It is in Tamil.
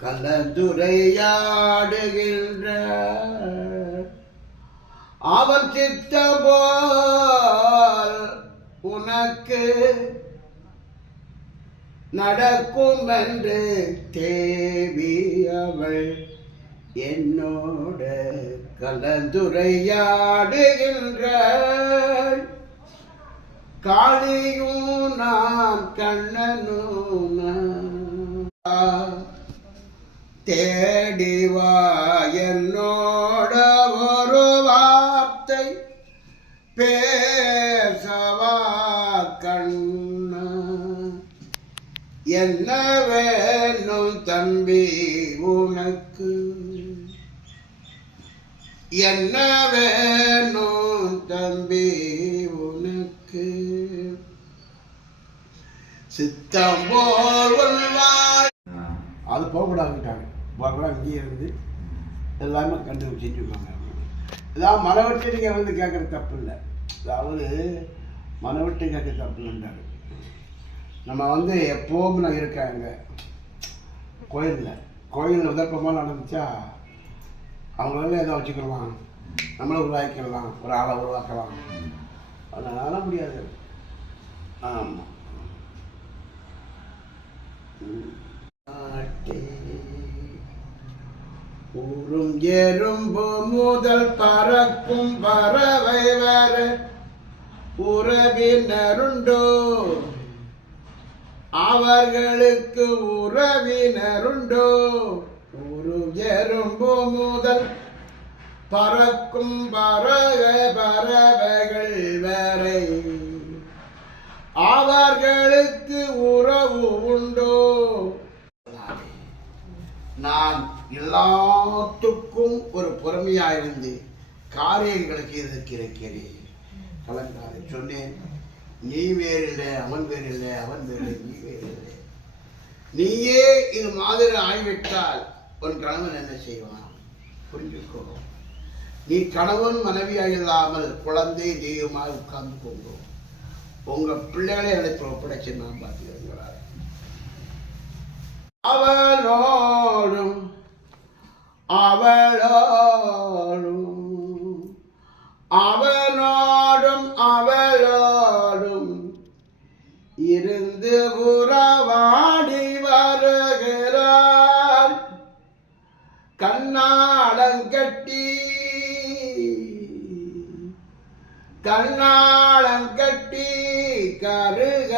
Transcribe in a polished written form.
கலந்துரையாடுகின்ற அவன் சித்தபோல் உனக்கு நடக்கும் என்று தேவி அவள் என்னோட கலந்துரையாடுகின்ற காளியும் நான் கண்ணனும் தேடிவா என்னோட ஒரு வார்த்தை பேசவா கண்ணா என்ன வேணும் தம்பி உனக்கு என்ன வேணும் தம்பி உனக்கு சித்தம் போல் அது போகக்கூடாதுட்டாங்க போகக்கூடாது இங்கேயே இருந்து எல்லாமே கண்டு செஞ்சுருக்காங்க. இதான் மனவெட்டு நீங்கள் வந்து கேட்குற தப்பு இல்லை, அதாவது மனவெட்டு கேட்குற தப்பு இல்லைன்றாரு. நம்ம வந்து எப்போவும் நான் இருக்காங்க கோயிலில் விதர்ப்பமாக நடந்துச்சா அவங்களால எதை வச்சுக்கலாம், நம்மளை உருவாக்கிடலாம், ஒரு ஆளை உருவாக்கலாம், அதனால முடியாது. ஆமாம் ஊரும் எறும்பு முதல் பறக்கும் பறவை வர உறவினருண்டோ, அவர்களுக்கு உறவினருண்டோ. ஊரும் எறும்பு முதல் பறக்கும் பறவைகள் வரை அவர்களுக்கு உறவு உண்டோ. நான் எல்லாத்துக்கும் ஒரு பொறுமையாயிருந்து காரியங்களுக்கு எதிர்க்கிறேன். கலங்காது சொன்னேன், நீ வேறில்லை, அவன் வேறில்லை, அவன் வேறு, நீ வேறில்லை. நீயே இது மாதிரி ஆகிவிட்டால் உன் கணவன் என்ன செய்வான் புரிஞ்சுக்கோ. நீ கணவன் மனைவியாக இல்லாமல் குழந்தை தெய்வமாக உட்கார்ந்து கொண்டோ உங்க பிள்ளைகளை அழைத்து ஒப்படைச்சு நான் பார்த்துக்கிறார். அவளோடும் அவளோடும் இருந்து உறவாடி வருகிறார். கண்ணாளங்கட்டி கருக